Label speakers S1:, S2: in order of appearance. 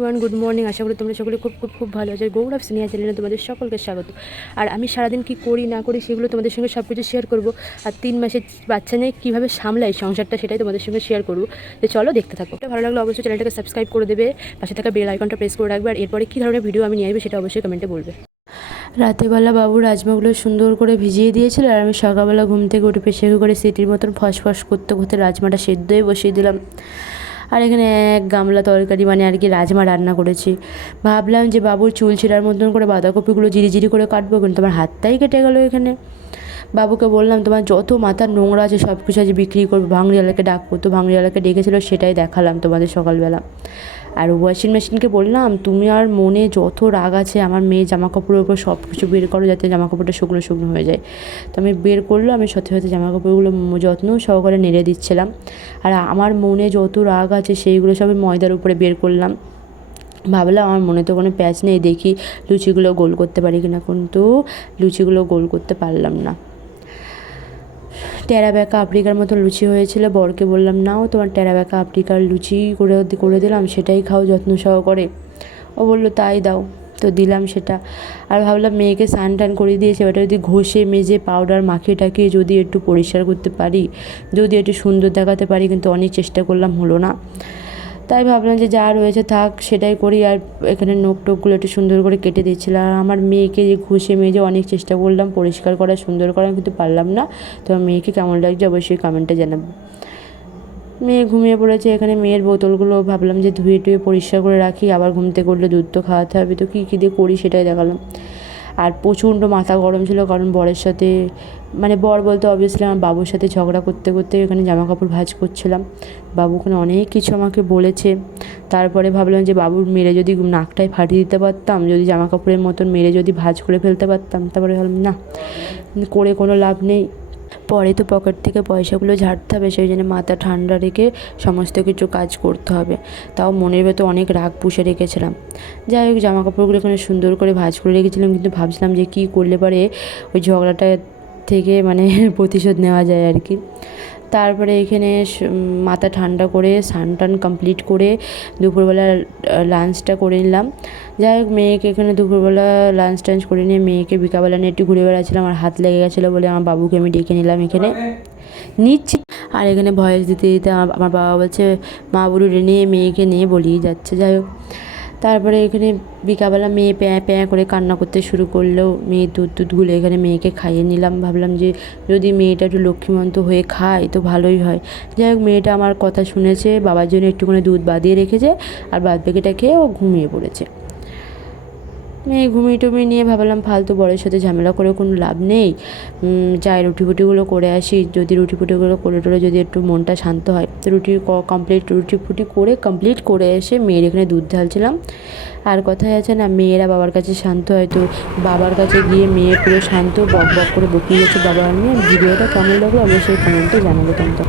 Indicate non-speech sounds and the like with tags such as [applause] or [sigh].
S1: One good morning আশা করি তোমরা সকলে খুব খুব খুব ভালো আছে। গৌরব সিনিয়া চ্যানেলে তোমাদের সকলকে স্বাগত। আর আমি সারাদিন কি করি, না করি, সেগুলো তোমাদের সঙ্গে সব কিছু শেয়ার করব। আর তিন মাসের বাচ্চা নিয়ে কীভাবে সামলাই সংসারটা, সেটাই তোমাদের সঙ্গে শেয়ার করব। তো চলো দেখতে থাকো। এটা ভালো লাগলে অবশ্যই চ্যানেলটাকে সাবস্ক্রাইব করে দেবে। পাশে থাকা বেল আইকনটা প্রেস করে রাখবে। আর এরপরে কী ধরনের ভিডিও আমি নিয়ে আসবে, সেটা অবশ্যই কমেন্টে বলবে। রাতেবেলা বাবু রাজমাগুলো সুন্দর করে ভিজিয়ে দিয়েছিল, আর আমি সকালবেলা ঘুম থেকে উঠে পেশে করে সিটির মতন ফসফস করতে করতে রাজমাটা সেদ্ধই বসিয়ে দিলাম। আর এখানে এক গামলা তরকারি মানে আর কি রাজমা রান্না করেছি। ভাবলাম যে বাবুর চুল ছিঁড়ার মতন করে বাঁধাকপিগুলো জিরি করে কাটবো, কিন্তু তোমার হাতটাই কেটে গেলো এখানে। বাবুকে বললাম, তোমার যত মাথার নোংরা আছে সব কিছু আজ বিক্রি করব, ভাঙড়িওয়ালাকে ডাকবো। তো ভাঙড়িওয়ালাকে ডেকেছিলো, সেটাই দেখালাম তোমাদের সকালবেলা। আর ওয়াশিং মেশিনকে বললাম, তুমি আর মনে যত রাগ আছে, আমার মেয়ে জামা কাপড়ের উপর সব কিছু বের করো যাতে জামা কাপড়টা শুকনো শুকনো হয়ে যায়। তো আমি বের করল আমি সাথে সাথে জামা কাপড়গুলো যত্ন সহকারে নেড়ে দিচ্ছিলাম। আর আমার মনে যত রাগ আছে, সেইগুলো সব ময়দার উপরে বের করলাম। ভাবলাম, আমার মনে তো কোনো প্যাচ নেই, দেখি লুচিগুলো গোল করতে পারি কিনা। কিন্তু লুচিগুলো গোল করতে পারলাম না। টেরা ব্যাকা আফ্রিকার মতো লুচি হয়েছিল। বরকে বললাম, নাও তোমার টেরা ব্যাকা আফ্রিকার লুচি করে করে দিলাম, সেটাই খাও, যত্ন সহকারে। ও বলল, তাই দাও। তো দিলাম সেটা। আর ভাবলাম মেয়েকে স্নান টান করে দিয়েছে ওটা যদি ঘষে, মেজে, পাউডার মাখিয়ে টাকিয়ে যদি একটু পরিষ্কার করতে পারি, যদি একটু সুন্দর দেখাতে পারি, কিন্তু অনেক চেষ্টা করলাম, হলো না। তাই ভাবলাম যে যা রয়েছে থাক, সেটাই করি আর এখানে নোক টোকগুলো একটু সুন্দর করে কেটে দিচ্ছিলাম। আর আমার মেয়েকে যে ঘষে মেজে অনেক চেষ্টা করলাম, পরিষ্কার করা, সুন্দর করা, আমি কিন্তু পারলাম না। তো মেয়েকে কেমন লাগছে অবশ্যই কমেন্টে জানাব। মেয়ে ঘুমিয়ে পড়েছে, এখানে মেয়ের বোতলগুলো ভাবলাম যে ধুয়ে টুয়ে পরিষ্কার করে রাখি, আবার ঘুম থেকে দুধ তো খাওয়াতে হবে। তো কী কী দিয়ে করি সেটাই দেখালাম। আর প্রচণ্ড মাথা গরম ছিল কারণ বরের সাথে মানে বর বলতে অবভিয়াসলি আমার বাবুর সাথে ঝগড়া করতে করতে ওখানে জামা কাপড় ভাজ করছিলাম। বাবু ওখানে অনেক কিছু আমাকে বলেছে। তারপরে ভাবলাম যে বাবুর মেরে যদি নাকটায় ফাটিয়ে দিতে পারতাম, যদি জামা কাপড়ের মতন মেরে যদি ভাজ করে ফেলতে পারতাম, তারপরে ভাবলাম না, করে কোনো লাভ নেই। পরে তো পকেট থেকে পয়সাগুলো ঝাড়তে হবে, সেই জন্য মাথা ঠান্ডা রেখে সমস্ত কিছু কাজ করতে হবে। তাও মনের ভেতর অনেক রাগ পুষে রেখেছিলাম। যাই হোক জামা কাপড়গুলো এখানে সুন্দর করে ভাজ করে রেখেছিলাম, কিন্তু ভাবছিলাম যে কী করলে পারে ওই ঝগড়াটা থেকে মানে [laughs] প্রতিশোধ নেওয়া যায় আর কি। তারপরে এখানে মাথা ঠান্ডা করে, স্নান টান কমপ্লিট করে দুপুরবেলা লাঞ্চটা করে নিলাম। যাই হোক, মেয়েকে এখানে দুপুরবেলা লাঞ্চ টাঞ্চ করে নিয়ে মেয়েকে বিকালবেলা নিয়ে একটু ঘুরে বেড়াচ্ছিলাম। আর হাত লেগে গেছিল বলে আমার বাবুকে আমি ডেকে নিলাম এখানে। নিচ্ছি। আর এখানে ভয়েস দিতে দিতে আমার বাবা বলছে, মা বুড়ি নিয়ে মেয়েকে নিয়ে বলিয়ে যাচ্ছে। যাই হোক। তারপরে এখানে বিকালবেলা মেয়ে প্যাঁ প্যাঁ করে কান্না করতে শুরু করলেও মেয়ে দুধ দুধগুলো এখানে মেয়েকে খাইয়ে নিলাম। ভাবলাম যে যদি মেয়েটা একটু লক্ষ্মীমন্ত হয়ে খায় তো ভালোই হয়। যাই হোক, মেয়েটা আমার কথা শুনেছে, বাবার জন্য একটুখানি দুধ বাঁধিয়ে রেখেছে আর বাদ খেয়ে ও ঘুমিয়ে পড়েছে। মেয়ে ঘুমিয়ে টুমিয়ে নিয়ে ভাবলাম, ফালতু বড়ের সাথে ঝামেলা করে কোনো লাভ নেই। যাই রুটি ফুটিগুলো করে আসি। যদি রুটি ফুটিগুলো করে টোরে যদি একটু মনটা শান্ত হয়। তো রুটি কমপ্লিট রুটি ফুটি করে কমপ্লিট করে এসে মেয়ের এখানে দুধ ঢালছিলাম। আর কথায় আছে না, মেয়েরা বাবার কাছে শান্ত হয়। তো বাবার কাছে গিয়ে মেয়ে পুরো শান্ত, বক বক করে বকিয়ে গেছে বাবা নিয়ে ভিডিওটা কেমন লাগল? অবশ্যই কমেন্টে জানাবে তোমরা